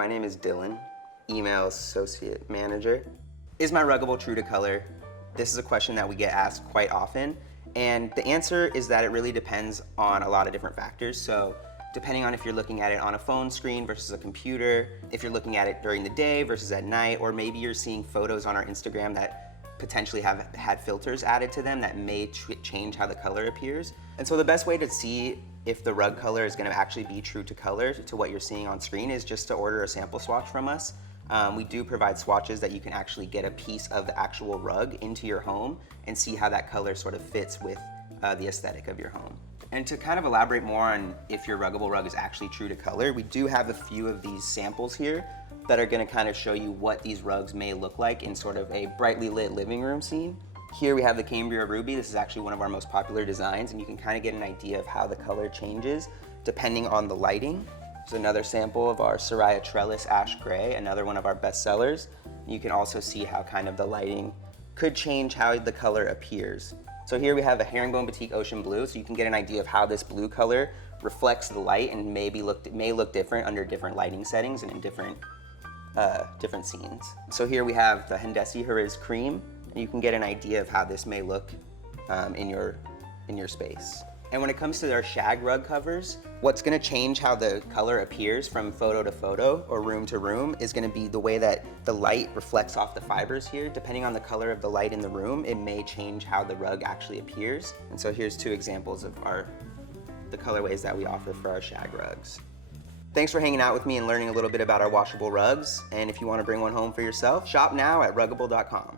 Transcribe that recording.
My name is Dylan, email associate manager. Is my Ruggable true to color? This is a question that we get asked quite often, and the answer is that it really depends on a lot of different factors. So depending on if you're looking at it on a phone screen versus a computer, if you're looking at it during the day versus at night, or maybe you're seeing photos on our Instagram that potentially have had filters added to them that may change how the color appears. And so the best way to see if the rug color is gonna actually be true to color to what you're seeing on screen is just to order a sample swatch from us. We do provide swatches that you can actually get a piece of the actual rug into your home and see how that color sort of fits with the aesthetic of your home. And to kind of elaborate more on if your Ruggable rug is actually true to color, we do have a few of these samples here that are gonna kind of show you what these rugs may look like in sort of a brightly lit living room scene. Here we have the Cambria Ruby. This is actually one of our most popular designs, and you can kind of get an idea of how the color changes depending on the lighting. There's another sample of our Soraya Trellis Ash Gray, another one of our best sellers. You can also see how kind of the lighting could change how the color appears. So here we have a Herringbone Batik Ocean Blue, so you can get an idea of how this blue color reflects the light and may look different under different lighting settings and in different scenes. So here we have the Hendesi Hariz Cream, and you can get an idea of how this may look in your space. And when it comes to our Shag rug covers, what's gonna change how the color appears from photo to photo or room to room is gonna be the way that the light reflects off the fibers here. Depending on the color of the light in the room, it may change how the rug actually appears. And so here's two examples of the colorways that we offer for our Shag rugs. Thanks for hanging out with me and learning a little bit about our washable rugs. And if you wanna bring one home for yourself, shop now at ruggable.com.